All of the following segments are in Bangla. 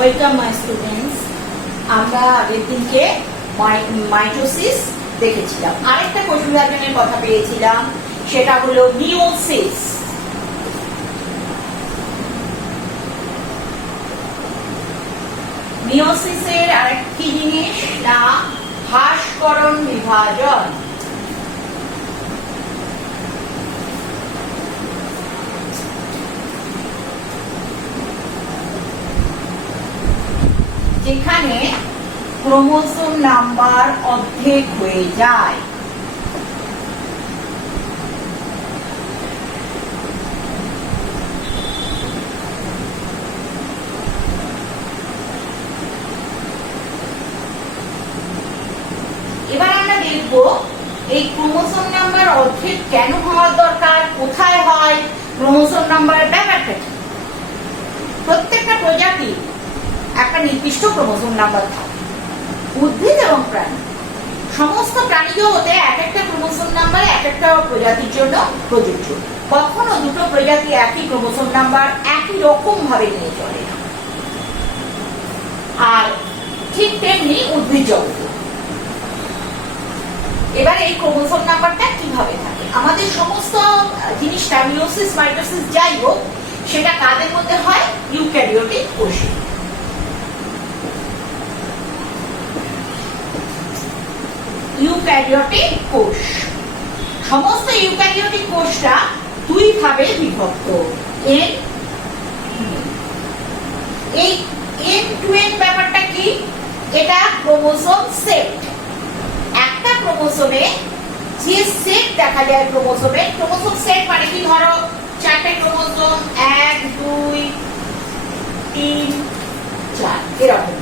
Welcome my students. আমরা আগের দিনকে মাইটোসিস দেখেছিলাম, আরেকটা কোষ বিভাজনের কথা পেয়েছিলাম, সেটা হলো মিওসিস। মিওসিসের আরেকটি জিনিস না হ্রাসকরণ বিভাজন। যেখানে ক্রোমোসোম নাম্বার অর্ধেক হয়ে যায়। এবার আমরা দেখব এই ক্রোমোসোম নাম্বার অর্ধেক কেন হওয়ার দরকার, কোথায় হয় ক্রোমোসোম নাম্বার, ব্যাপারটা কি। প্রত্যেকটা প্রজাতি একটা নির্দিষ্ট ক্রোমোসোম নাম্বার থাকে। উদ্ভিদ এবং প্রাণী, সমস্ত প্রাণী জগতে এক একটা ক্রোমোসোম নাম্বার এক একটা প্রজাতির জন্য প্রযোজ্য। কখনো দুটো প্রজাতি একই ক্রোমোসোম নাম্বার একই রকম ভাবে নিয়ে চলে না। আর ঠিক তেমনি উদ্ভিদ জগতে। এবার এই ক্রোমোসোম নাম্বারটা কিভাবে থাকে, আমাদের সমস্ত জিনিসটা মিওসিস মাইটোসিস যাই হোক, সেটা কাদের মধ্যে হয়, ইউক্যারিওটিক কোষে। ইউক্যারিওটিক কোষ, সমস্ত ইউক্যারিওটিক কোষটা দুই ভাবে বিভক্ত। এই এন টু এন ব্যাপারটা কি, এটা ক্রোমোসোম সেট। একটা ক্রোমোসোমে যে সেট দেখা যায়, ক্রোমোসোম সেট মানে কি, ধরো চারটে ক্রোমোসোম 1 2 3 4 এরকম।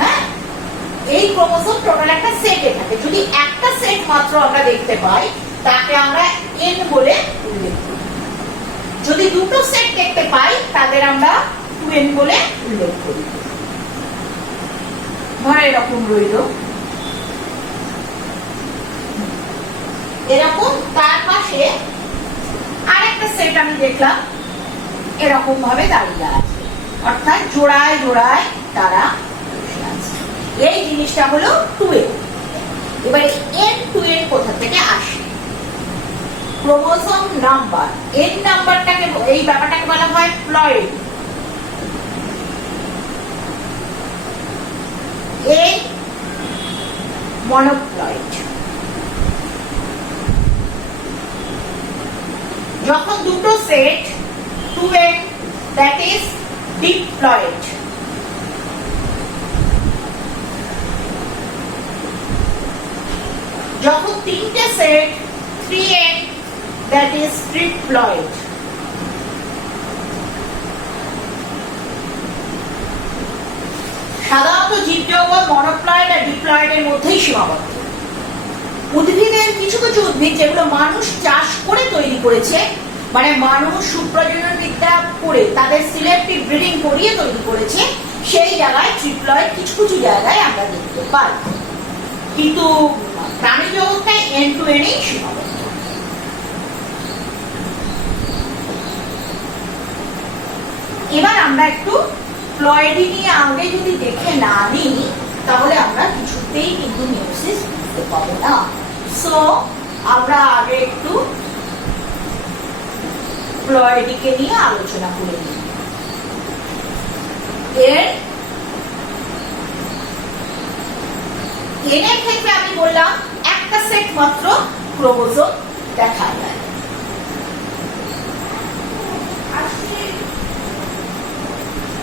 হ্যাঁ, এই ক্রোমোসোম টোটাল একটা সেটে থাকে। যদি একটা সেট মাত্র আমরা দেখতে পাই তাকে আমরা এন বলে উল্লেখ করি। যদি দুটো সেট দেখতে পাই তাদের আমরা 2n বলে উল্লেখ করি। ধর এরকম রইল, এরকম তার পাশে আরেকটা সেট আমি দেখলাম এরকম ভাবে দাঁড়িয়ে আছে, অর্থাৎ জোড়ায় জোড়ায় তারা বসে আছে। এই জিনিসটা হলো 2n। এবারে n to n কোথা থেকে আসে, ক্রোমোসোম নাম্বার। n নাম্বারটাকে, এই ব্যাপারটাকে বলা হয় প্লয়েড। n মনোপ্লয়েড। যখন দুটো set 2n, that is diploid। যখন তিনটে set 3n, that is triploid। সাধারণত জীবজগৎ মনোপ্লয়েড আর ডিপ্লয়েডের মধ্যেই সীমাবদ্ধ। উদ্ভিদের কিছু কিছু উদ্ভিদ যেগুলো মানুষ চাষ করে তৈরি করেছে, মানে মানুষ সুপ্রজনন বিদ্যা করে তাদের সিলেক্টিভ ব্রিডিং করিয়ে তৈরি করেছে, সেই জায়গায় ট্রিপ্লয়েড কিছু কিছু জায়গায় আমরা দেখতে পাই। কিন্তু প্রাণী জগৎটাই এন টু এনই সীমাবদ্ধ। এবার আমরা একটু প্লয়েডি নিয়ে আগে যদি দেখে না নিই তাহলে আমরা কিছুতেই কিন্তু মিওসিস বুঝতে পাবো না। সো আমরা আগে একটু প্লয়েডিকে নিয়ে আলোচনা করে নিই। এর ক্ষেত্রে আমি বললাম একটা সেট মাত্র ক্রোমোসোম দেখা যায়।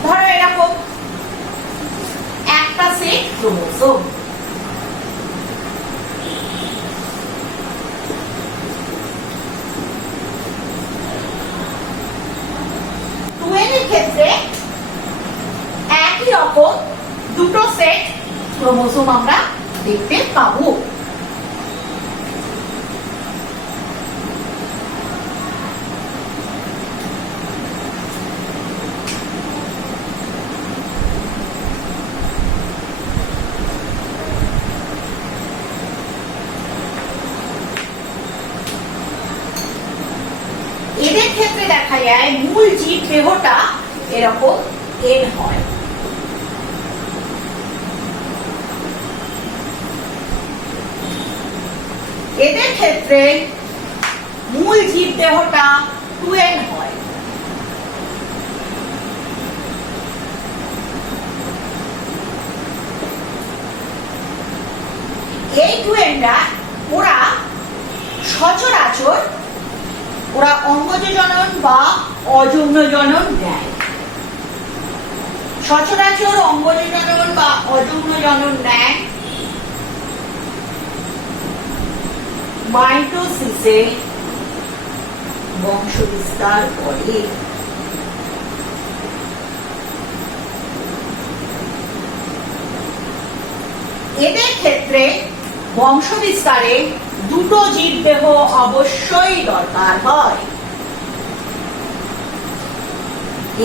ধরো এরকম একটা সেট ক্রোমোসোম। ক্ষেত্রে একই রকম দুটো সেট ক্রোমোসোম আমরা দেখতে পাবো। এদের ক্ষেত্রে দেখা যায় মূল জীব দেহটা এরকম এন হয়। এদের ক্ষেত্রে মূল জীবদেহটা 2n হয়। এই 2nটা ওরা সচরাচর ওরা অঙ্গজ জনন বা অযৌন জনন দেয়। সচরাচর অঙ্গজ জনন বা অযৌন জনন নেয়। মাইটোসিসে বংশ বিস্তার করে। এদের ক্ষেত্রে বংশ বিস্তারে দুটো জীবদেহ অবশ্যই দরকার হয়।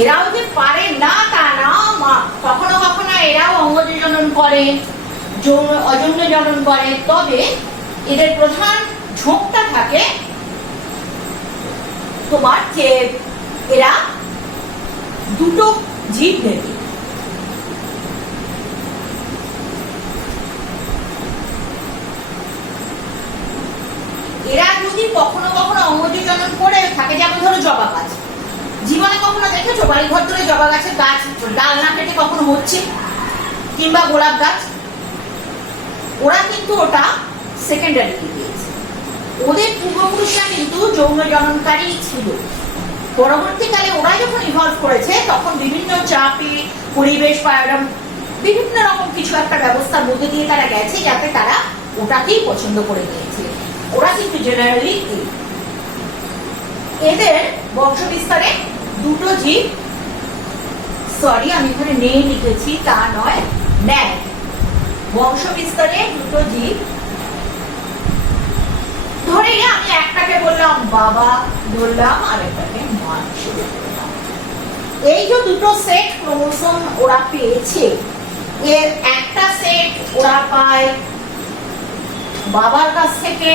এরাও যে পারে না তা না, কখনো কখনো এরাও অঙ্গজ জনন করে, অযৌন জনন করে, তবে এদের প্রধান ঝোঁকটা থাকে তোমার যে এরা দুটো জীব দেবে। এরা যদি কখনো কখনো অঙ্গজ জনন করে থাকে, যেমন ধরো জবা গাছ, জীবনে কখনো দেখেছো বাড়ি ঘর ধরে জবা গাছের গাছ ডাল না কেটে কখনো হচ্ছে, কিংবা গোলাপ গাছ, ওরা কিন্তু ওটা সেকেন্ডারি দিয়েছে। ওদের পূর্বপুরুষরা কিন্তু যৌন জননকারী ছিল। পরবর্তীকালে ওরা যখন ইভলভ করেছে তখন বিভিন্ন চাপে, পরিবেশ বা বিভিন্ন রকম কিছু একটা ব্যবস্থার মধ্যে দিয়ে তারা গেছে, যাতে তারা ওটাকেই পছন্দ করে নিয়েছে। ওরা কিন্তু জেনারেলি এদের বংশ বিস্তারে দুটো জীব, সরি আমি এখানে নেই লিখেছি তা নয়, নেয়। বংশ বিস্তারে দুটো জীব, ধরে আমি একটাকে বললাম বাবা ধরলাম, আরেকটাকে মা হিসেবে বললাম। এই যে দুটো সেট ক্রোমোসোম ওরা পেয়েছে, এর একটা সেট ওরা পায় বাবার কাছ থেকে,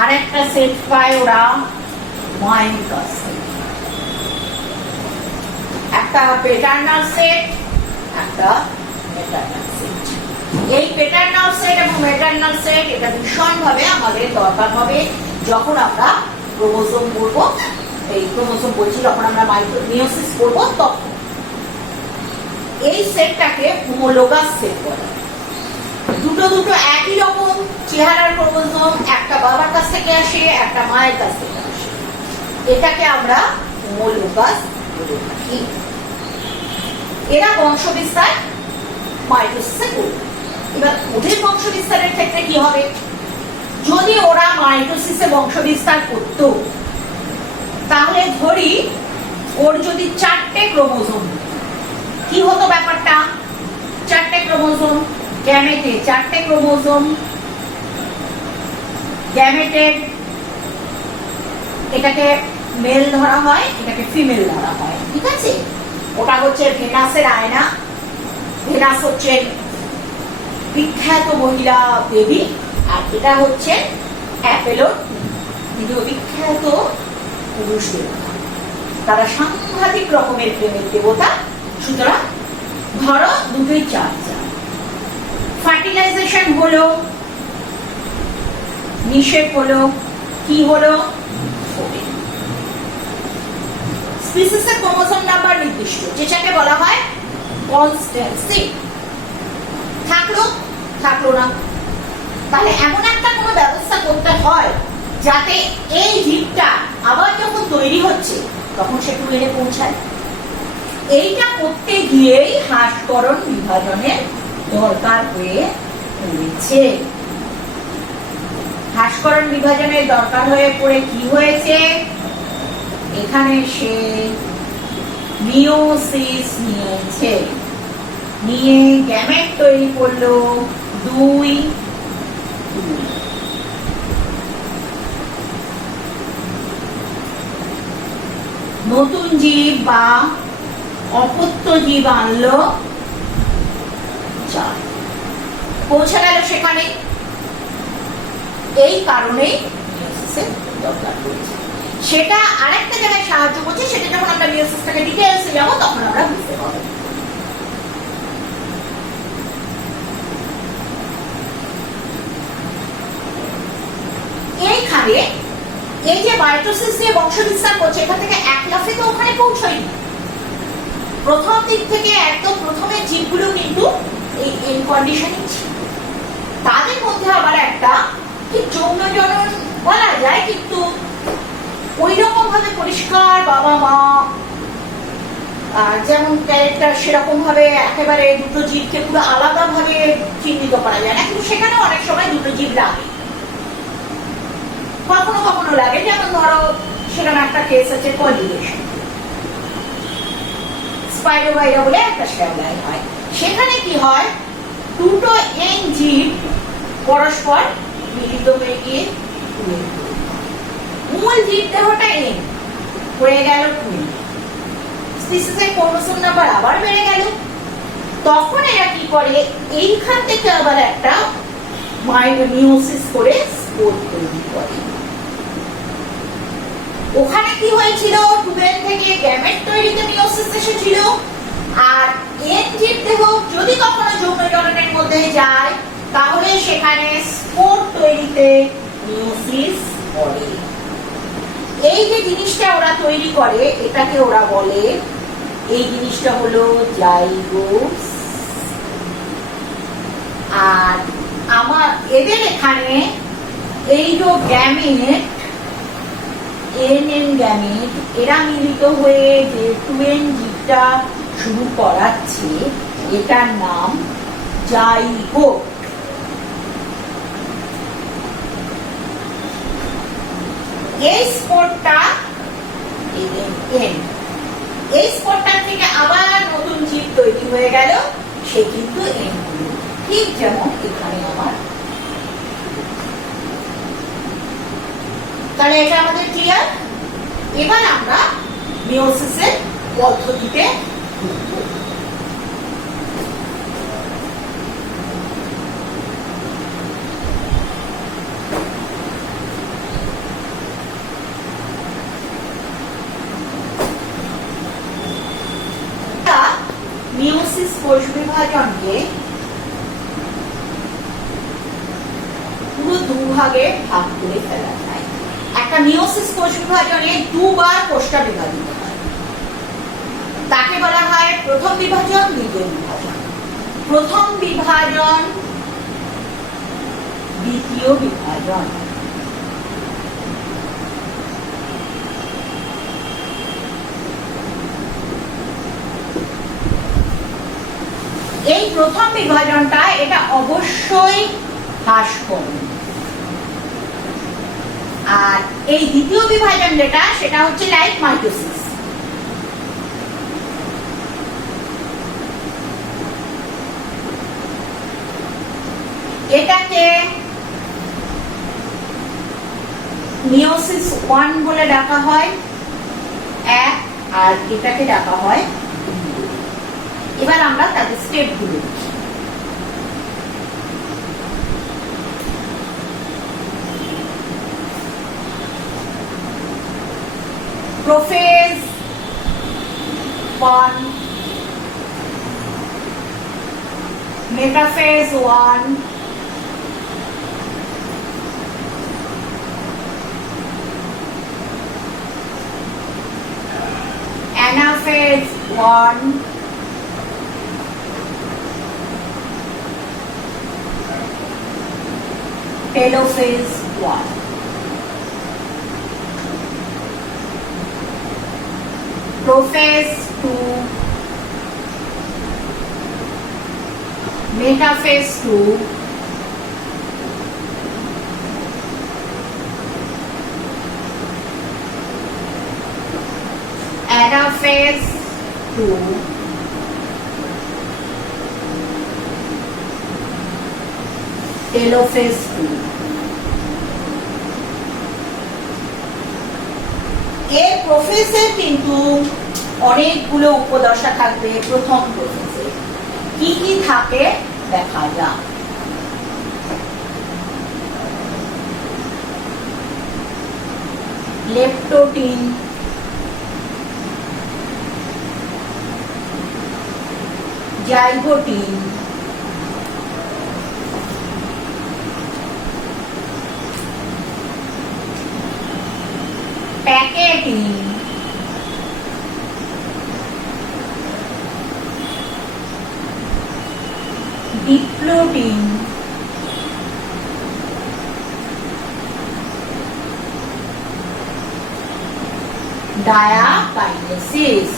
আর একটা সেট পায় ওরা মায়ের কাছ থেকে। একটা প্যাটার্নাল সেট, একটা ম্যাটার্নাল সেট। এই প্যাটার্নাল সেট এবং ম্যাটার্নাল সেট এটা ভীষণভাবে আমাদের দরকার হবে যখন আমরা ক্রোমোসোম পড়ব। এই ক্রোমোসোম বলছি, যখন আমরা মাইটোসিস পড়ব তখন। এই সেটটাকে হোমোলোগাস সেট বলে। দুটো দুটো একই রকম চেহারার ক্রোমোসোম, একটা বাবার কাছ থেকে আসে, একটা মায়ের কাছ থেকে আসে, এটাকে আমরা হোমোলোগাস বলে থাকি। এরা বংশ বিস্তার মাইটোসিসে করবে। এবার ওদের বংশ বিস্তারের ক্ষেত্রে কি হবে? যদি ওরা মাইটোসিসে বংশ বিস্তার করত, তাহলে ধরি ওর যদি 4টে ক্রোমোসোম, কি হতো ব্যাপারটা? 4টে ক্রোমোসোম, গ্যামেটে 4টে ক্রোমোসোম, গ্যামেটের এটাকে মেল ধরা হয়, এটাকে ফিমেল ধরা হয়, ঠিক আছে? ওটা হচ্ছে ভেনাসের আয়না। ভেনাস হচ্ছে বিখ্যাত মহিলা দেবী, আর এটা হচ্ছে অ্যাপোলোর দ্বিতীয় বিখ্যাত পুরুষ দেবতা। তারা সাংঘাতিক রকমের প্রেমের দেবতা। সুতরাং ধরো দুটোই 4 ফার্টিলাইজেশন হলো, নিষেক হলো, কি হলো? স্পিসিসের ক্রোমোসোম নাম্বার নির্দিষ্ট, যেটাকে বলা হয় কনস্ট্যান্সি। থাকলো থাকলো না, তাহলে এমন একটা কোনো ব্যবস্থা করতে হয় যাতে এই জীবটা আবার যখন তৈরি হচ্ছে তখন সে 2n পৌঁছায়। এইটা করতে গিয়েই হ্রাসকরণ বিভাজনের দরকার হয়ে পড়েছে। হ্রাসকরণ বিভাজনের দরকার হয়ে পড়ে কি হয়েছে? এখানে সে মিওসিস নিয়েছে, নিয়ে গ্যামেট তৈরি করলো 2। নতুন জীব বা অপত্য জীব আনলো 4, পৌঁছে গেল সেখানে। এই কারণেই মিওসিসের দরকার পড়েছে। সেটা আরেকটা জায়গায় সাহায্য করছে, সেটা যখন আমরা মিওসিসটাকে ডিটেইলসে যাব তখন আমরা বুঝতে পারবো। আগে এই যে মাইটোসিস দিয়ে বংশ বিস্তার করছে, এখান থেকে এক লাফে তো ওখানে পৌঁছয়নি। প্রথম দিক থেকে একদম প্রথমের জীবগুলো কিন্তু এই এন কন্ডিশনিং ছিল। তাদের মধ্যে আবার একটা ঠিক যৌন জনন বলা যায়, কিন্তু ওই রকম ভাবে পরিষ্কার বাবা মা যেমন ক্যারেক্টার সেরকম ভাবে একেবারে দুটো জীবকে পুরো আলাদা ভাবে চিহ্নিত করা যায় না, কিন্তু সেখানে অনেক সময় দুটো জীব লাগে, কখনো কখনো লাগে। যেমন ধরো সেখানে একটা কেস আছে পলিনেশন, স্পাইরোগাইরা বলে একটা শ্যাওলাই হয়। সেখানে কি হয়, দুটো এন জীব পরস্পর মিলিত হয়ে গিয়ে মূল জীব দেহটা এন হয়ে গেল টুইন, স্পিসিসের ক্রোমোসোম নাম্বার আবার বেড়ে গেল। তখন এরা কি করে, এইখান থেকে আবার একটা মায়োসিস করে স্পোর তৈরি করে। ওখানে কি হয়েছিল, টুয়েন থেকে গ্যামেট তৈরিতে মিয়োসিস এসেছিল, আর এন জীব দেহ যদি কখনো যৌন জননের মধ্যে যায় তাহলে সেখানে স্পোর তৈরিতে মিয়োসিস করে। এই যে জিনিসটা ওরা তৈরি করে এটাকে ওরা বলে, এই জিনিসটা হলো জাইগোট। আর আমার এদের এখানে এই যে গ্যামেট এন গ্যামেট এরা মিলিত হয়ে যে টুয়েন জীবটা শুরু করাচ্ছে এটার নাম জাইগোট। এই স্পোরটা এই স্পোরটার থেকে আবার নতুন জীব তৈরি হয়ে গেল, সে কিন্তু এন হলো, ঠিক যেমন এখানে আমার। তাহলে এটা আমাদের ক্লিয়ার। এবার আমরা মিয়োসিসের পদ্ধতিতে মিয়োসিস কোষ বিভাজনকে পুরো দুভাগে ভাগ করে ফেলা যায়। একটা মিয়োসিস কোষ বিভাজনে দুবার কোষটা বিভাজিত হয়, তাকে বলা হয় প্রথম বিভাজন, দ্বিতীয় বিভাজন। প্রথম বিভাজন, দ্বিতীয় বিভাজন। এই প্রথম বিভাজনটা এটা অবশ্যই হ্রাস করবে, আর এই দ্বিতীয় বিভাজন যেটা সেটা হচ্ছে লাইক মাইটোসিস। এটাকে মিয়োসিস 1 বলে ডাকা হয় এক, আর এটাকে ডাকা হয়। এবার আমরা তাদের স্টেপ গুলো দেখি। Prophase 1, metaphase 1, anaphase 1, telophase 1। Prophase 2, metaphase 2, anaphase 2, telophase 2। এর প্রোফেজে কিন্তু অনেকগুলো উপদশা থাকবে। প্রথম প্রোফেজে কি কি থাকে দেখা যাক। Leptotene, zygotene, pachytene, diplotene, diakinesis.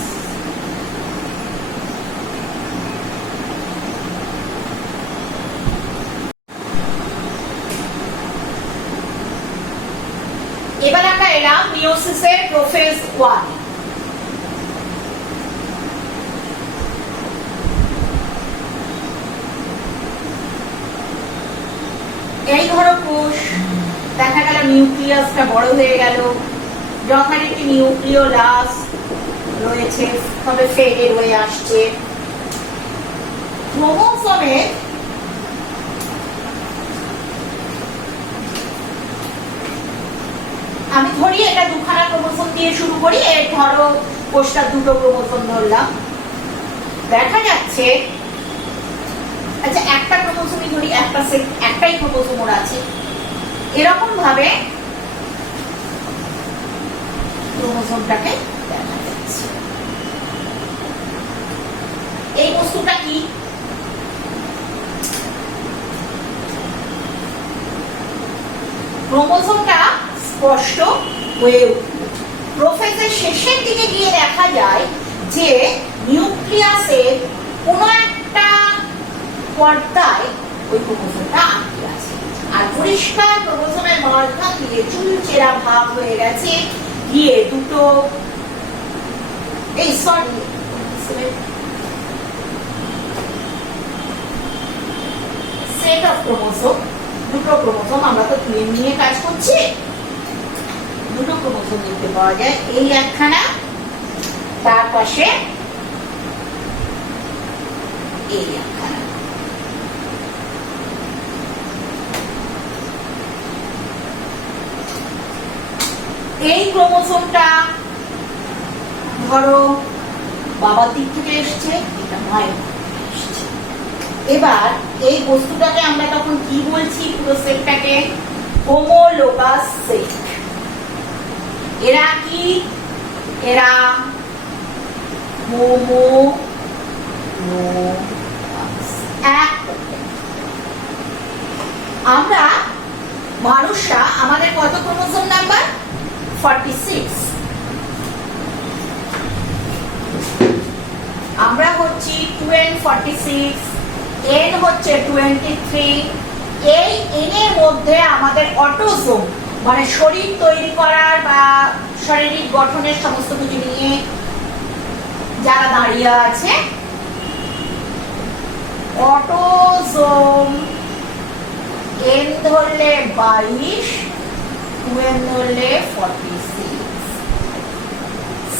এবার আমরা এলাম মিওসিসের প্রোফেজ 1। এই ধরো কোষ, দেখা গেল নিউক্লিয়াসটা বড় হয়ে গেল, যথারীতি নিউক্লিওলাস রয়েছে, তবে ফেডেড হয়ে আসছে। ক্রোমোসোমে আমি ধরি এটা দুখানা ক্রোমোসোম দিয়ে শুরু করি, এর ধরো কোষটা দুটো ক্রোমোসোম ধরলাম, দেখা যাচ্ছে আচ্ছা একটা ক্রোমোসোমই ধরি, একটাই ক্রোমোসোম ওর আছে, এরকম ভাবে ক্রোমোসোমটাকে দেখা যাচ্ছে। এই বস্তুটা কি? ক্রোমোসোমটা স্পষ্ট হয়ে উঠল। প্রোফেজের শেষের দিকে গিয়ে দেখা যায় যে নিউক্লিয়াসের কোনো একটা পর্দায় ওই ক্রোমোসোমটা আটকে আছে, আর পরিষ্কার ক্রোমোসোমের মাঝখান দিয়ে চুলচেরা ভাব হয়ে গেছে, গিয়ে দুটো সেট অফ ক্রোমোসোম, দুটো ক্রোমোসোম, আমরা তো প্লেন নিয়ে কাজ করছি, দুটো ক্রোমোসোম দেখতে পাওয়া যায়, এই একখানা, তার পাশে এই একখানা। এই ক্রোমোসোমটা ধরো বাবার দিক থেকে এসছে, এটা মায়ের দিক থেকে এসছে। এবার এই বস্তুটাকে আমরা তখন কি বলছি? পুরো সেটটাকে হোমোলোগাস সেট। এরা কি? এরা হোমোলোগাস। আমরা মানুষরা, আমাদের কত ক্রোমোসোম নাম্বার? 46। আমরা হচ্ছি 2n46, n হচ্ছে 23। এই n এর মধ্যে আমাদের অটোসোম, মানে শরীর তৈরি করার বা শারীরিক গঠনের সমস্ত কিছু নিয়ে যারা দাঁড়িয়ে আছে, অটোসোম n ধরলে 22, 2n ধরলে 46।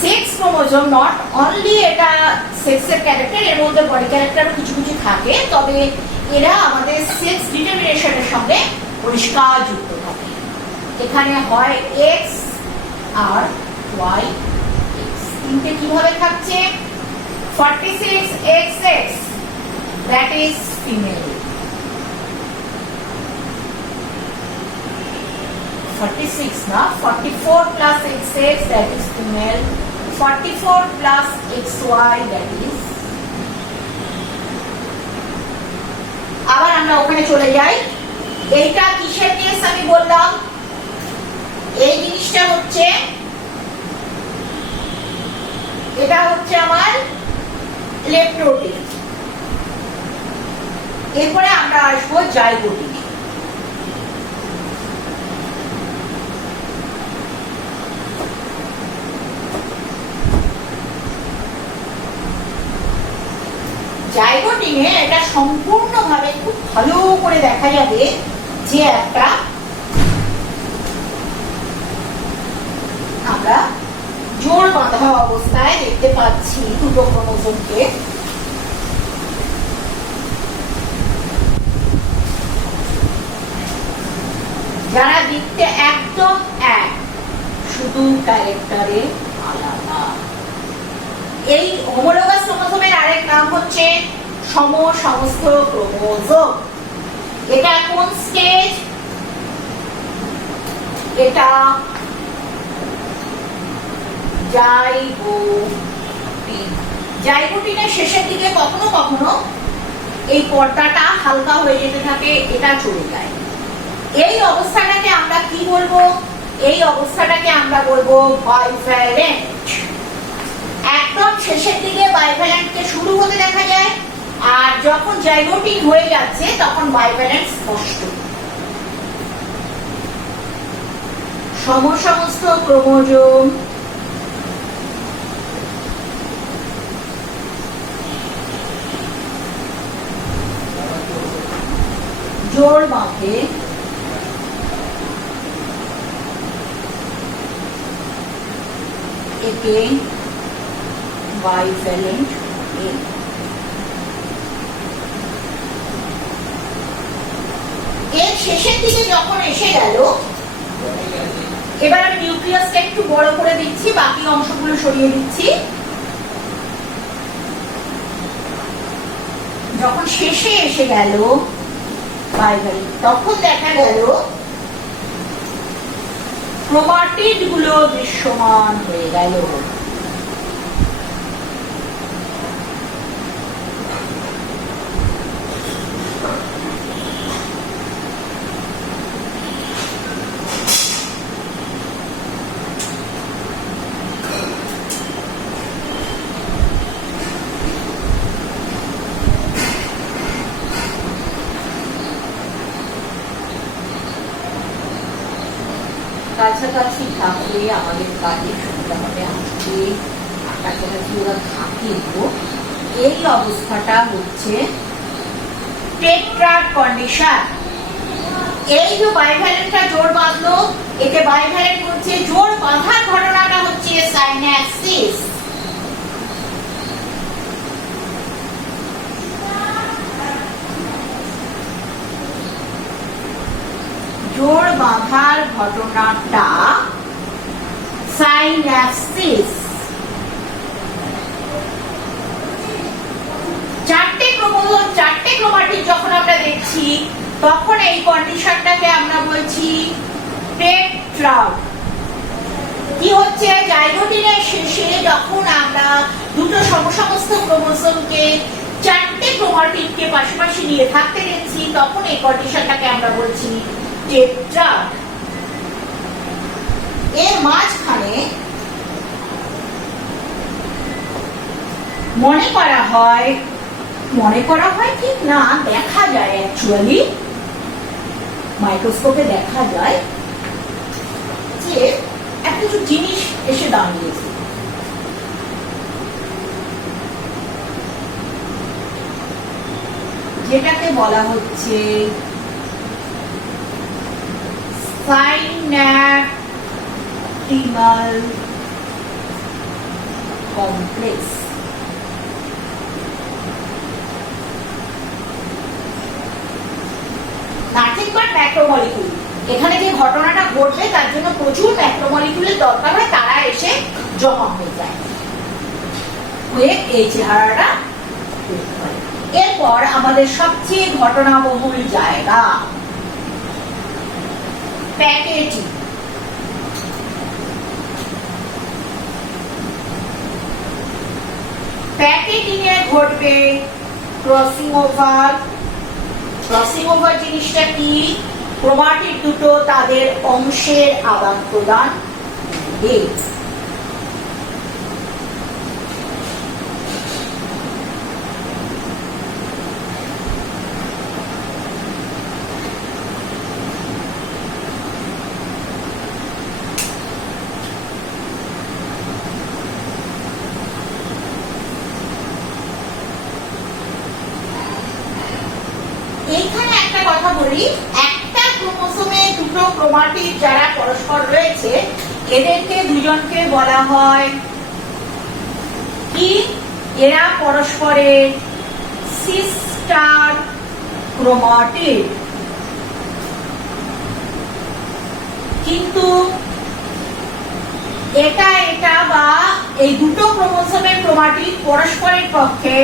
সেক্স ক্রোমোসোম নট অনলি এটা সেক্সের ক্যারেক্টার, এর মধ্যে বডি ক্যারেক্টারও কিছু কিছু থাকে, তবে এরা আমাদের সেক্স ডিটারমিনেশনের সঙ্গে পরিষ্কার যুক্ত থাকে। এখানে হয় এক্স আর ওয়াই। তিনটে কিভাবে থাকছে? 46XX, that is female. 46 না, 44 plus XX, that is female. 44 plus XY, that is। আবার আমরা ওখানে চলে যাই। এইটা কিসের কেস আমি বললাম? এই জিনিসটা হচ্ছে, এটা হচ্ছে আমার লেপ্টোটিক। এরপরে আমরা আসবো জাইগোটিক। জাইগোটিনে এটা সম্পূর্ণভাবে খুব ভালো করে দেখা যাবে যে একটা আমরা জোড় বাঁধা অবস্থায় দেখতে পাচ্ছি দুটো ক্রোমোসোমকে। যারা দেখতে একদম এক, শুধু ক্যারেক্টারে আলাদা। এই হোমোলোগাস ক্রোমোসোমের আরেক নাম হচ্ছে সমসমস্ত ক্রোমোসোম। এটা কোন স্টেজ? এটা জাইগোটিন। জাইগোটিনের শেষের দিকে কখনো কখনো এই পর্দাটা হালকা হয়ে যেতে থাকে, এটা চলে যায়। এই অবস্থাটাকে আমরা কি বলবো? এই অবস্থাটাকে আমরা বলবো বাইভ্যালেন্ট। একদম শেষের দিকে বাইভ্যালেন্টকে শুরু হতে দেখা যায়, আর যখন জাইগোটিন হয়ে যাচ্ছে তখন বাইভ্যালেন্ট স্পষ্ট। সমস্ত ক্রোমোজোম জোড় বাঁধে একে বাইভ্যালেন্ট এন। এর শেষের দিকে যখন এসে গেল, এবার আমি নিউক্লিয়াসটা একটু বড় করে দিচ্ছি, বাকি অংশগুলো সরিয়ে দিচ্ছি। যখন শেষে এসে গেল বাইভ্যালেন্ট, তখন দেখা গেল ক্রোমাটিড গুলো দৃশ্যমান হয়ে গেল। কাছাকাছি থাকলে আমাদের কাজের সুবিধা হবে, আজকে কাছাকাছি ওরা থাকে। এই অবস্থাটা হচ্ছে টেট্রাড কন্ডিশন। এই যে বাইভ্যালেন্টটা জোড় বাঁধলো, একে বাইভ্যালেন্ট হচ্ছে। জোড় বাঁধার ঘটনাটা হচ্ছে সাইন্যাপসিস। জোড় বাঁধার ঘটনাটা সাইন্যাপসিস। চারটে ক্রোমোজোম, চারটে ক্রোমাটিড যখন আমরা দেখছি, তখন এই কন্ডিশনটাকে আমরা বলছি টেট্রাড। কি হচ্ছে? জাইগোটিনের শেষে যখন আমরা দুটো সমস্ত ক্রোমোজোমকে, চারটে ক্রোমাটিডকে পাশাপাশি নিয়ে থাকতে দেখছি, তখন এই কন্ডিশনটাকে আমরা বলছি টেট্রাড। এর মাঝখানে মনে করা হয় ঠিক না, দেখা যায়, অ্যাকচুয়ালি মাইক্রোস্কোপে দেখা যায় যে একটা কিছু জিনিস এসে দাঁড়িয়েছে। যেটাকে বলা হচ্ছে synaptonemal complex. Nothing but macromolecule. এখানে যে ঘটনাটা ঘটবে তার জন্য প্রচুর ম্যাক্রোমলিকুলের দরকার হয়, তারা এসে জমা হয়ে যায়, হয়ে এই চেহারাটা। এরপর আমাদের সবচেয়ে ঘটনাবহুল জায়গা প্যাকেটিং। প্যাকেটিং এ ঘটবে ক্রসিং ওভার। ক্রসিং ওভার জিনিসটা কি? ক্রোমাটিড দুটো তাদের অংশের আদান প্রদান। এইখানে একটা কথা বলি, একটা ক্রোমোসোমে দুটো ক্রোমাটিড যারা পরস্পর রয়েছে, এদেরকে দুজনকে বলা হয় কি? এরা পরস্পরের সিস্টার ক্রোমাটিড। কিন্তু এটা বা এই দুটো ক্রোমোসোমের ক্রোমাটিড পরস্পরের পক্ষে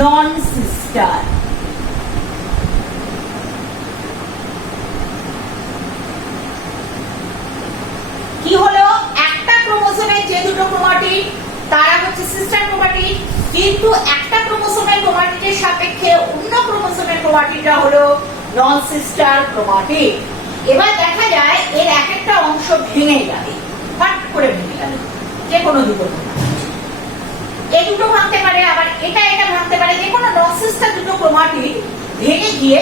নন সিস্টার। কি হলো? একটা ক্রোমোসোমে যে দুটো তারা হচ্ছে সিস্টার ক্রোমাটিড, কিন্তু একটা ক্রোমোসোমের ক্রোমাটিডের সাপেক্ষে অন্য ক্রোমোসোমের ক্রোমাটিডটা হলো নন সিস্টার ক্রোমাটিড। এবার দেখা যায় এর এক একটা অংশ ভেঙে যাবে, ফাট করে ভেঙে যাবে, যে কোনো দুটো এই দুটো ভাঙতে পারে, আবার এটা এটা ভাঙতে পারে, যে কোনো নন সিস্টার দুটো ক্রোমাটিড ভেঙে গিয়ে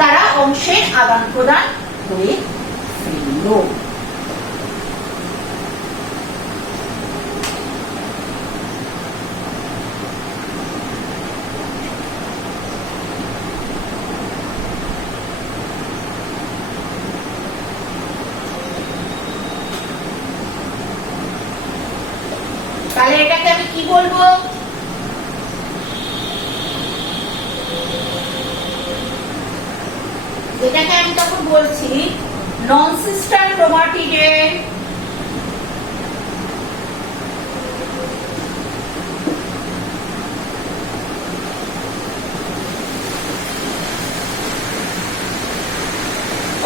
তারা অংশের আদান প্রদান করে ফেলল। তাহলে এটাকে আমি কি বলবো? এটাকে আমি তখন বলছি নন সিস্টার ক্রোমাটিডের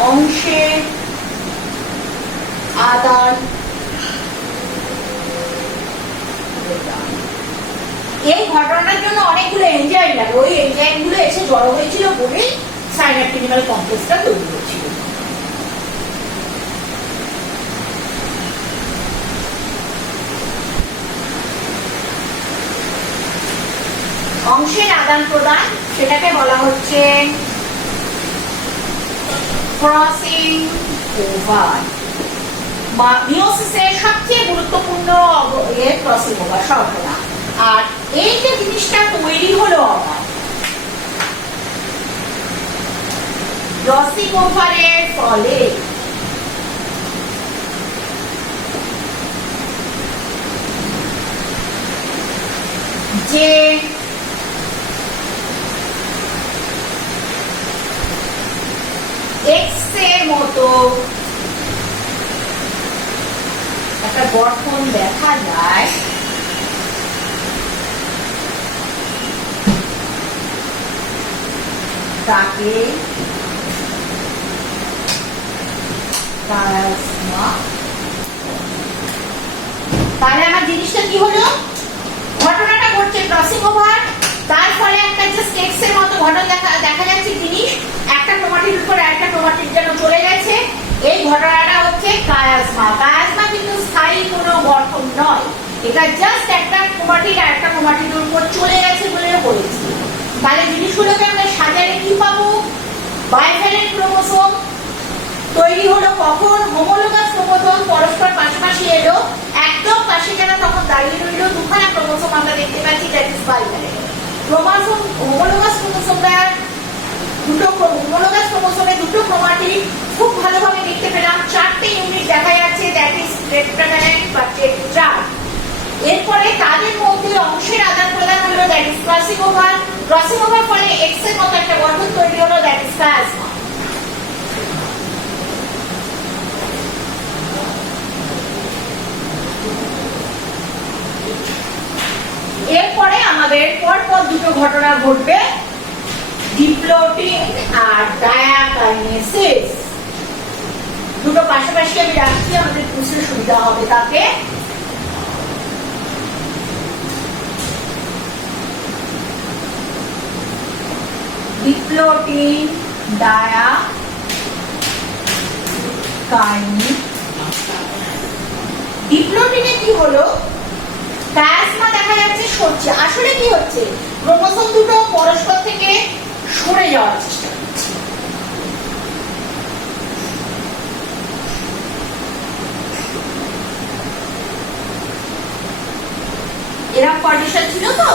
অংশের আদান এই ঘটনার জন্য অনেকগুলো এনজাইম লাগে, ওই এনজাইম গুলো এসে জড়ো হয়েছিল বলেই সাইনাপটিনাল কমপ্লেক্সটা তৈরি হয়েছিল। অংশের আদান প্রদান সেটাকে বলা হচ্ছে ক্রসিং ওভার। মিওসিসের সবচেয়ে গুরুত্বপূর্ণ ক্রসিং ওভার সর্বদা। আর এই যে জিনিসটা তৈরি হলো আমার ক্রসিং ওভারের ফলে যে এক্স এর মতো একটা গঠন দেখা যায়, তাকে তাহলে আমার জিনিসটা কি হলো? ঘটনাটা ঘটছে ক্রসিং ওভার, তার ফলে একটা জাস্ট এক্স এর মতো ঘটনা দেখা যাচ্ছে জিনিস, একটা ক্রোমাটিড উপর আরেকটা ক্রোমাটিড যেন চলে গেছে। এই ঘটনাটা হচ্ছে কায়াজমা। কায়াজমা কিন্তু স্থায়ী কোনো গঠন নয়, এটা জাস্ট একটা ক্রোমাটিড আরেকটা ক্রোমাটিডের উপর চলে গেছে বলে হয়েছে। তাহলে জিনিসগুলোকে আমরা সাজালে কি পাবো? বাইভ্যালেন্ট ক্রোমোসোম তৈরি হলো কখন? হোমোলোগাস ক্রোমোসোম পরস্পর পাশাপাশি এলো, একদম পাশে যারা তখন দাঁড়িয়ে রইল, দুখানা ক্রোমোসোম আমরা দেখতে পাচ্ছি, that is bivalent chromosome. Homologous ক্রোমোসোমরা হোমোলোগাস ক্রোমোসোমে দুটো ক্রোমাটিড খুব ভালোভাবে দেখতে পেলাম, 4টে ইউনিট দেখা যাচ্ছে, দ্যাট ইজ টেট্রাভ্যালেন্ট বা টেট্রা। এরপরে তাদের মধ্যে অংশের আদান প্রদান হলো, that is crossing over. Crossing over ফলে এক্স এর মতো একটা গঠন তৈরি হলো, দ্যাট ইজ কায়াজমা। এরপরে আমাদের পরপর দুটো ঘটনা ঘটবে, ডিপ্লোটিং আর ডায়াকাইনেসিস। দুটো পাশাপাশি আমি রাখছি, আমাদের বুঝতে সুবিধা হবে তাতে। ডিপ্লোটিং ডায়াকাইনেসিস। ডিপ্লোটিনে কি হলো? কায়াজমা দেখা যাচ্ছে সরছে। আসলে কি হচ্ছে? ক্রোমোসোম দুটো পরস্পর থেকে সরে যাওয়ার চেষ্টা করছে। এরকম কন্ডিশন ছিল তো?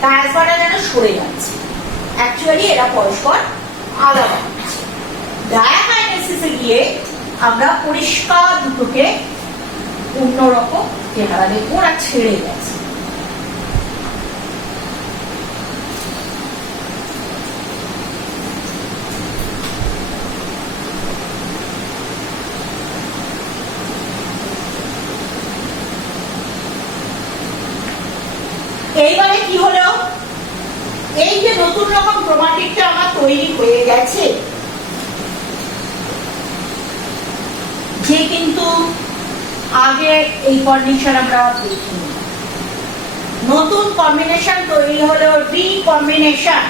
ট্রান্সফারটা যেন সরে যাচ্ছে, অ্যাকচুয়ালি এরা পরস্পর আলাদা হচ্ছে। ডায়াকাইনেসিসে গিয়ে আমরা পরিষ্কার দুটোকে অন্যরকম চেহারা দেখবো, ওরা ছেড়ে গেছে। এইবারে কি হলো, এই যে নতুন রকম ক্রোমাটিকটা আমার তৈরি হয়ে গেছে, যে কিন্তু আগে এই কন্ডিশন আমরা দেখিনি, নতুন কম্বিনেশন তৈরি হলো, recombination.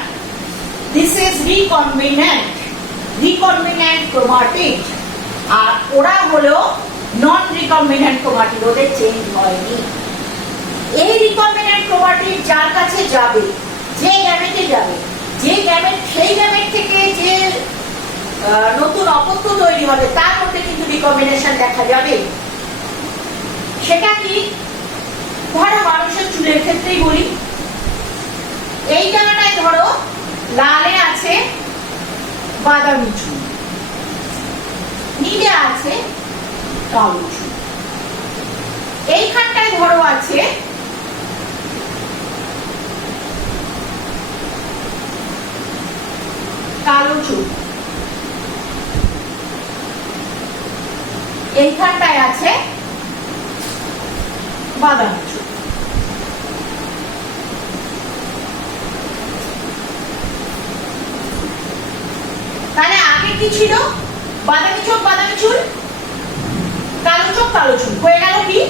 This is recombinant chromatic. আর ওরা হলো নন রিকম্বিনেন্ট ক্রোমাটিক, ওদের চেঞ্জ হয়নি। এই রিকম্বিনেন্ট ক্রোমাটিক যার কাছে যাবে, যে গ্যামেটে যাবে, যে গ্যামেট, সেই গ্যামেট থেকে যে নতুন অপত্য তৈরি হবে, তার মধ্যে কিন্তু রিকম্বিনেশন দেখা যাবে। সেটা কি? ধরো মানুষের চুলের ক্ষেত্রেই বলি, এই জায়গাটায় ধরো লালে আছে বাদামি চুল, নীলে আছে কালো চুল, এইখানটায় ধরো আছে কালো চুল, এইখানটায় আছে বাদামি চুল। তাহলে আগে কি ছিল? বাদামি চোখ বাদামি চুল, কালো চোখ কালো চুল, হয়ে গেল কি?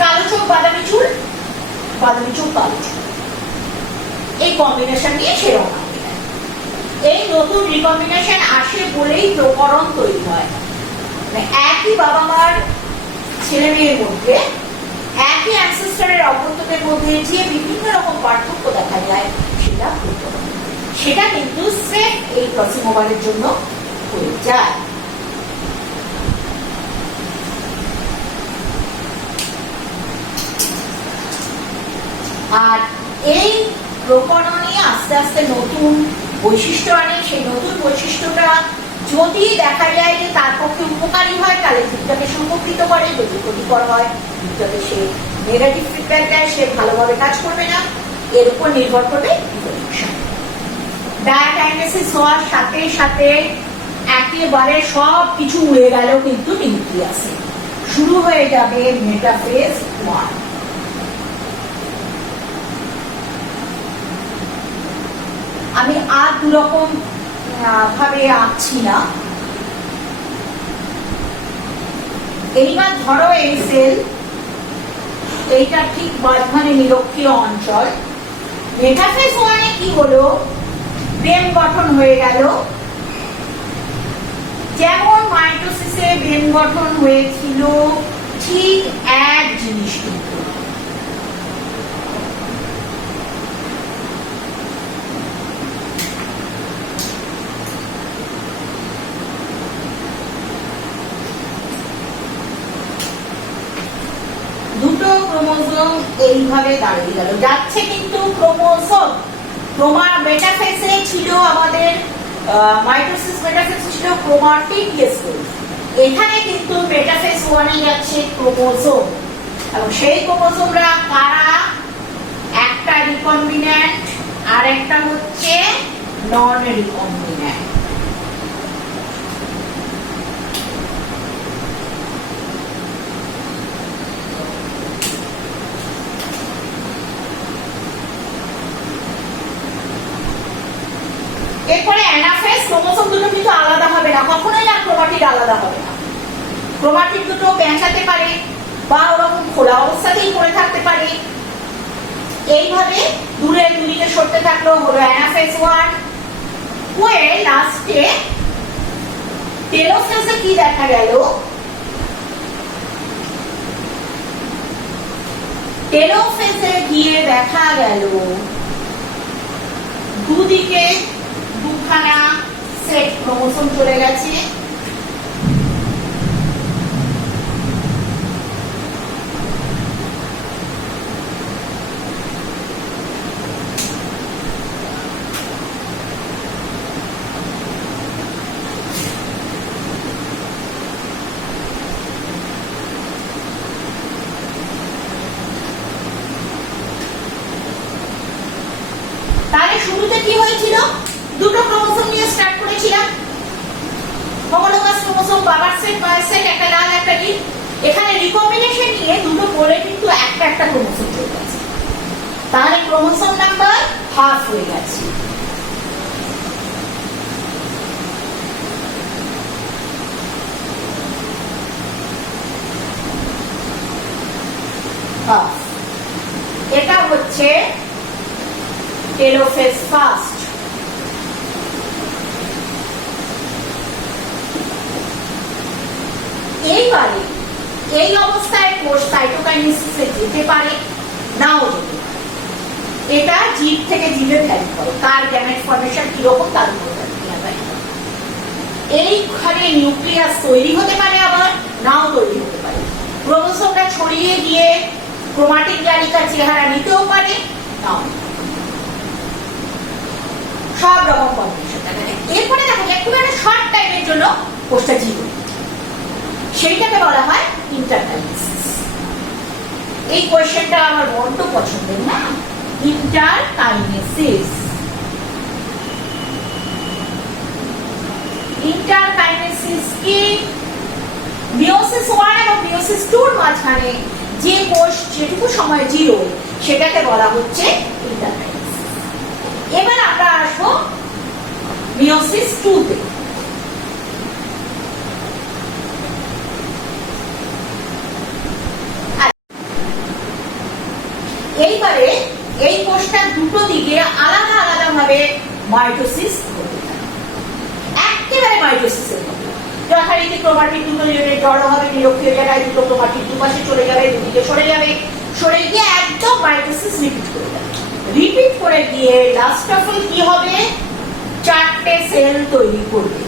কালো চোখ বাদামি চুল, বাদামি চোখ কালো চুল। এই কম্বিনেশন নিয়ে সেরকম এই নতুন রিকম্বিনেশন আসে বলেই প্রকরণ তৈরি হয়। একই বাবা মার ছেলে মেয়ের মধ্যে, একই অ্যানসেস্টরের অপত্যদের মধ্যে যে বিভিন্ন রকম পার্থক্য দেখা যায়, সেটা প্রকরণ। সেটা কিন্তু সেম এই ক্রসিং ওভারের জন্য হয়ে যায়। আর এই প্রকরণে আস্তে আস্তে নতুন বৈশিষ্ট্য আনে। সেই নতুন বৈশিষ্ট্যটা যদি দেখা যায় যে তার পক্ষে উপকারী হয়, তাহলে জীবটাকে সংরক্ষিত করে, যদি ক্ষতিকর হয় জীবটাকে সে নেগেটিভ ফিডব্যাক দেয়, সে ভালোভাবে কাজ করবে না, এর উপর নির্ভর করবে ইভলিউশন। ডায়াকাইনেসিস হওয়ার সাথে সাথে একেবারে সব কিছু উড়ে গেল কিন্তু নিউক্লিয়াসে, শুরু হয়ে যাবে মেটাফেজ 1। আমি আর দুরকম ভাবে আঁকছি না। এইবার ধরো এই সেল, এইটা ঠিক মাঝখানে নিরক্ষীয় অঞ্চল। মেটাফেজ 1 কি হলো? বেম গঠন হয়ে গেল, যেমন মাইটোসিসে বেম গঠন হয়েছিল ঠিক এক জিনিস কিন্তু। দুটো ক্রোমোজোম এইভাবে দাঁড়িয়ে গেল, যাচ্ছে কিন্তু ক্রোমোজোম। তোমার মেটাফেজে ছিল আমাদের মাইটোসিস, মেটাফেজ ছিল ক্রোমাটিক সেল, এখানে কিন্তু মেটাফেজ 1 যাচ্ছে ক্রোমোজোম। এবং সেই ক্রোমোজোমরা কারা? একটা রিকম্বিন্যান্ট আর একটা হচ্ছে নন রিকম্বিন্যান্ট। এরপরে অ্যানাফেজ, ক্রোমোসোম দুটো কিন্তু আলাদা হবে না, কখনোই না ক্রোমাটিড আলাদা হবে না। ক্রোমাটিড দুটো পেঁচাতে পারে বা ওরকম খোলা অবস্থাতেই পড়ে থাকতে পারে। এইভাবে দূরে দুদিকে সরতে থাকলো, হলো অ্যানাফেজ 1। হয়ে লাস্টে টেলোফেজে কি দেখা গেল? টেলোফেজে গিয়ে দেখা গেল দুদিকে দুখানা সেট ক্রোমোসোম চলে গেছে। তাহলে শুরুতে কি হয়েছিল, দুটো ক্রোমোসোম নিয়ে স্টার্ট করেছিলাম, হোমোলোগাস ক্রোমোসোম, বাবার সেট মায়ের সেট, একটা লাল একটা নীল। এখানে রিকম্বিনেশন নিয়ে দুটো পরে কিন্তু একটা একটা ক্রোমোসোম চলে গেছে, তাহলে ক্রোমোসোম নাম্বার হাফ হয়ে গেছে। এটা হচ্ছে টেলোফেজ ফার্স্ট। এইবারে এই অবস্থায় কোষ সাইটোকাইনেসিসে যেতে পারে, নাও যেতে পারে। এটা জীব থেকে জীবে ভ্যারি করে, কার গ্যামেট ফর্মেশন কিরকম তার উপর এইখানে নিউক্লিয়াস তৈরি হতে পারে, আবার নাও তৈরি হতে পারে। ক্রোমোসোমটা ছড়িয়ে গিয়ে ক্রোমাটিক জালিকার চেহারা নিতেও পারে, নাও, সব রকম কন্ডিশন দেখা যায়। এরপরে দেখা যায় একটু একটা শর্ট টাইমের জন্য কোষটা জীবন, সেইটাকে বলা হয় ইন্টারকাইনেসিস। এই কোয়েশ্চেনটা আমার বড্ড পছন্দের, না? ইন্টারকাইনেসিস। ইন্টারকাইনেসিস কি? মিওসিস 1 এবং মিওসিস 2 এর মাঝখানে যে কোষ যেটুকু সময় জিরো, সেটাকে বলা হচ্ছে ইন্টারকাইনেসিস। এবার আমরা আসবো মিওসিস 2 তে। এইবারে এই কোষটা দুটো দিকে আলাদা আলাদা ভাবে মাইটোসিস হতে থাকে, একেবারে মাইটোসিসের মতো। যথারীতি ক্রোমাটিড দুটো ইউনিট জড়ো হবে, নিরক্ষীয় জায়গায় দুটো ক্রোমাটিড দুপাশে চলে যাবে, দুদিকে সরে যাবে, সরে গিয়ে একদম মাইটোসিস রিপিট করে যাবে। রিপিট করে গিয়ে লাস্ট অফ অল কি হবে, চারটে সেল তৈরি করবে।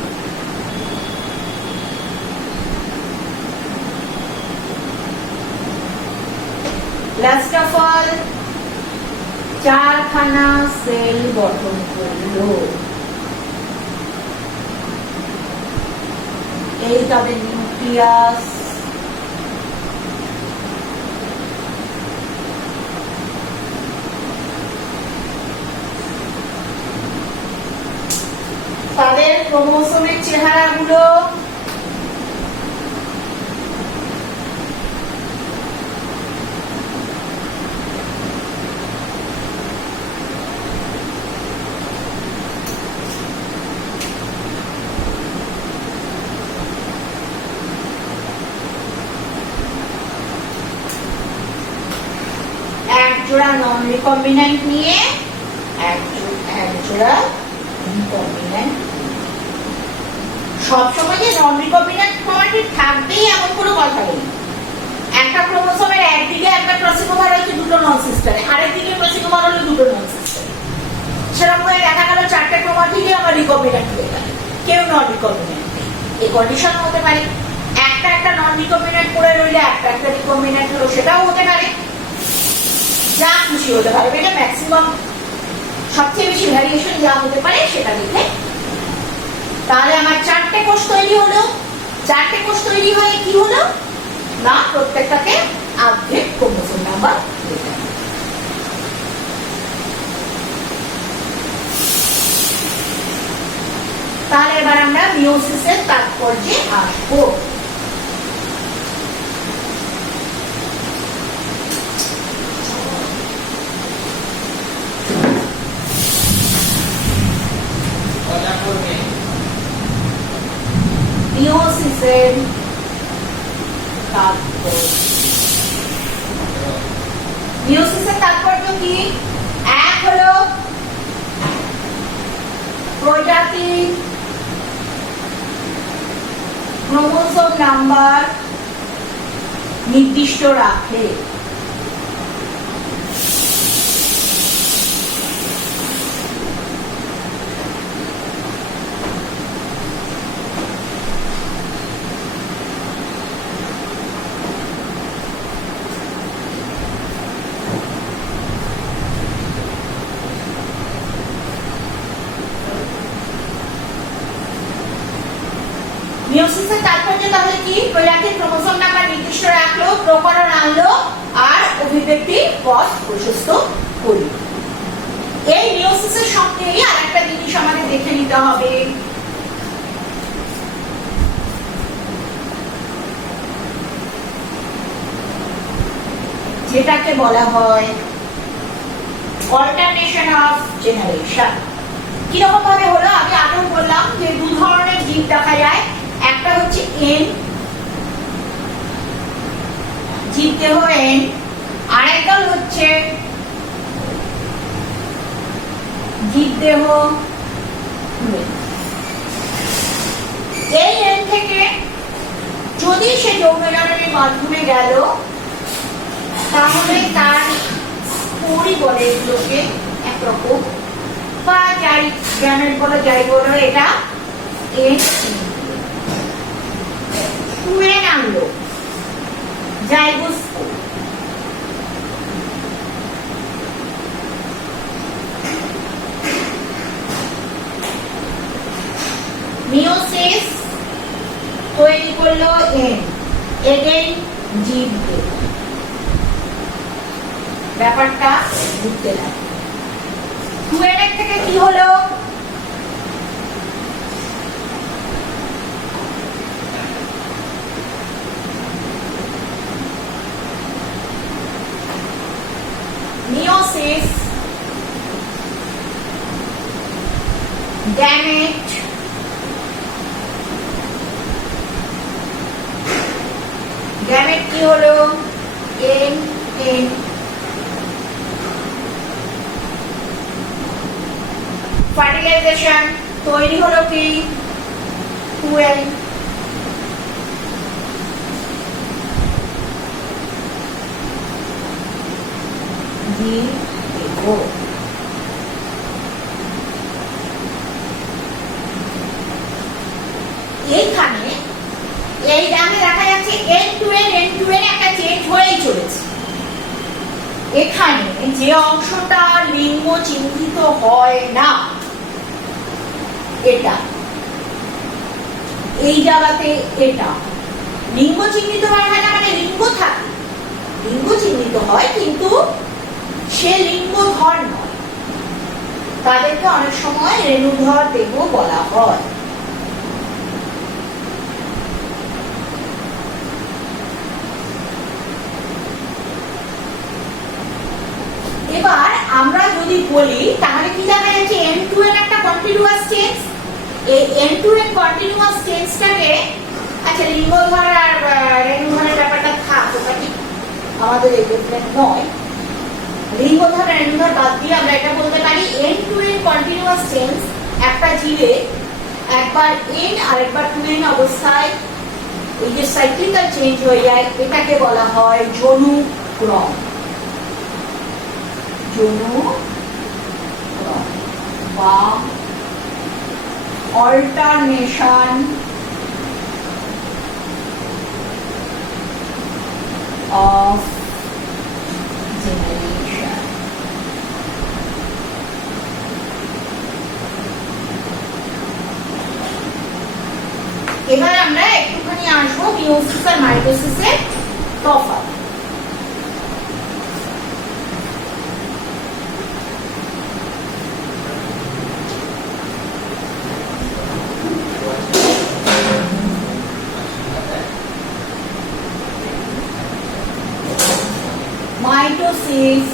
লাস্ট অফ অল চারখানা সেল গঠন করলো। এই তাদের নিউক্লিয়াস। তাদের ক্রোমোসোমের চেহারাগুলো জোড়া নন রিকম্বিন্যান্ট নিয়ে এক জোড়া রিকম্বিন্যান্ট। সবসময় যে নন রিকম্বিন্যান্ট ক্রোমাটিড থাকবেই এমন কোনো কথা নেই। একটা ক্রোমোসোমের একদিকে একটা ক্রসিংওভার হচ্ছে দুটো নন সিস্টারে, আরেকদিকে ক্রসিংওভার হলো দুটো নন সিস্টারে। সেরকম করে দেখা গেল চারটে ক্রোমাটিডই আমার রিকম্বিন্যান্ট হয়ে গেল, কেউ নন রিকম্বিন্যান্ট নেই। এই কন্ডিশন হতে পারে। একটা একটা নন রিকম্বিন্যান্ট করে রইলে একটা একটা রিকম্বিন্যান্ট হলো, সেটাও হতে পারে। যা খুশি হতে পারে, এটা ম্যাক্সিমাম সবচেয়ে বেশি ভ্যারিয়েশন যা হতে পারে সেটা দেখে। তাহলে আমার চারটে কোষ তৈরি হলো। চারটে কোষ তৈরি হয়ে কি হলো না, প্রত্যেকটাকে আপডেট ক্রোমোসোম নাম্বার দিতে হবে। তাহলে এবার আমরা মিওসিসের তাৎপর্যে আসবো। মিওসিসের তাৎপর্য, মিওসিসের তাৎপর্য কি? এক হলো প্রজাতি ক্রোমোসোম নাম্বার নির্দিষ্ট রাখে। মিওসিসের তাৎপর্য তাহলে কি? প্রজাতির ক্রোমোসোম নাম্বার নির্দিষ্ট রাখলো, প্রকরণ আনলো, আর অভিব্যক্তি পথ প্রশস্ত করলো। এই মিওসিসের নিতে হবে। যেটাকে বলা হয় অল্টারনেশন অফ জেনারেশন। কিরকম ভাবে হলো, আমি আগেও বললাম যে দু ধরনের জীব দেখা যায়। একটা হচ্ছে এন, জীবদেহ এন, আরেকটা হচ্ছে জীবদেহ। এই এন থেকে যদি সে যৌনজননের মাধ্যমে গেল তাহলে তার স্পোরই বলে এগুলোকে একরকম, বা যাই গ্যামেট বলো যাই বলো, এটা এন টুয়েন আনলো জাইগোস। মিওসিস তৈরি করলো এন, এগেইন জীবদেহ। ব্যাপারটা বুঝতে লাগে। টুয়েনের থেকে কি হলো, মিওসিস, গ্যামেট, গ্যামেট কি হলো এন এন, ফার্টিলাইজেশন তৈরি হলো কি 12, এইখানে এই দামে দেখা যাচ্ছে N2N একটা চেঞ্জ হয়েই চলেছে। এখানে যে অংশটা লিঙ্গ চিহ্নিত হয় না, এটা এই জায়গাতে এটা লিঙ্গ চিহ্নিত হয় না, মানে লিঙ্গ থাকে, লিঙ্গ চিহ্নিত হয় কিন্তু সে লিঙ্গধর নয়। তাদেরকে অনেক সময় রেণুধর দেহ বলা হয়। এবার আমরা যদি বলি তাহলে কি দেখা যাচ্ছে N2N একটা কন্টিনিউয়াস চেঞ্জ। এই N2N কন্টিনিউয়াস চেঞ্জটাকে, আচ্ছা লিঙ্গধর আর রেণুধরের ব্যাপারটা থাক, ওটা ঠিক আমাদের এগ্রিমেন্ট নয়। লিঙ্গধর আর রেণুধর বাদ দিয়ে আমরা এটা বলতে পারি N2N কন্টিনিউয়াস চেঞ্জ একটা জীবে একবার N আর একবার 2N অবস্থায় এই যে সাইক্লিক্যাল চেঞ্জ হয়ে যায়, এটাকে বলা হয় যৌনক্রম। যৌনক্রম বা অল্টারনেশন অফ জেনারেশন। এবার আমরা একটুখানি আসবো মিওসিস আর মাইটোসিসের তফাৎ। মাইটোসিস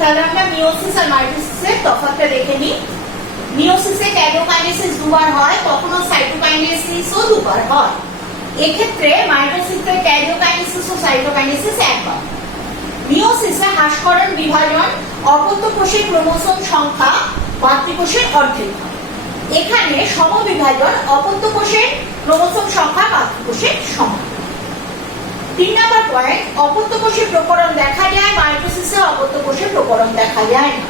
তাহলে আমরা মিওসিস আর মাইটোসিসের তফাৎটা দেখে নিই। মিওসিসে ক্যারিওকাইনেসিস দুবার হয়, কখনো সাইটোকাইনেসিসও দুবার হয়। এক্ষেত্রে মাইটোসিসে ক্যারিওকাইনেসিস ও সাইটোকাইনেসিস একবার। মিওসিসে হাসকরণ বিভাজন অপত্য কোষের ক্রোমোসোম সংখ্যা মাতৃকোষের অর্ধেক হয়। এখানে সমবিভাজন অপত্য কোষের ক্রোমোসোম সংখ্যা মাতৃকোষের সমান। 3 নম্বর পয়েন্ট, অপত্য কোষে প্রকরণ দেখা যায়, মাইটোসিসে অপত্য কোষে প্রকরণ দেখা যায় না।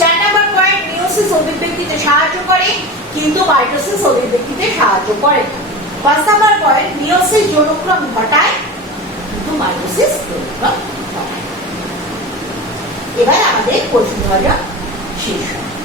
4 নম্বর পয়েন্ট, মিওসিস অভিব্যক্তিতে সাহায্য করে কিন্তু মাইটোসিস অভিব্যক্তিতে সাহায্য করে না। পাঁচ নাম্বার পয়েন্ট, মিয়োসিস যৌনক্রম ঘটায় কিন্তু মায়োসিস যৌনক্রম ঘটায়। এবার আমাদের কোষ বিভাজন শেষ হয়।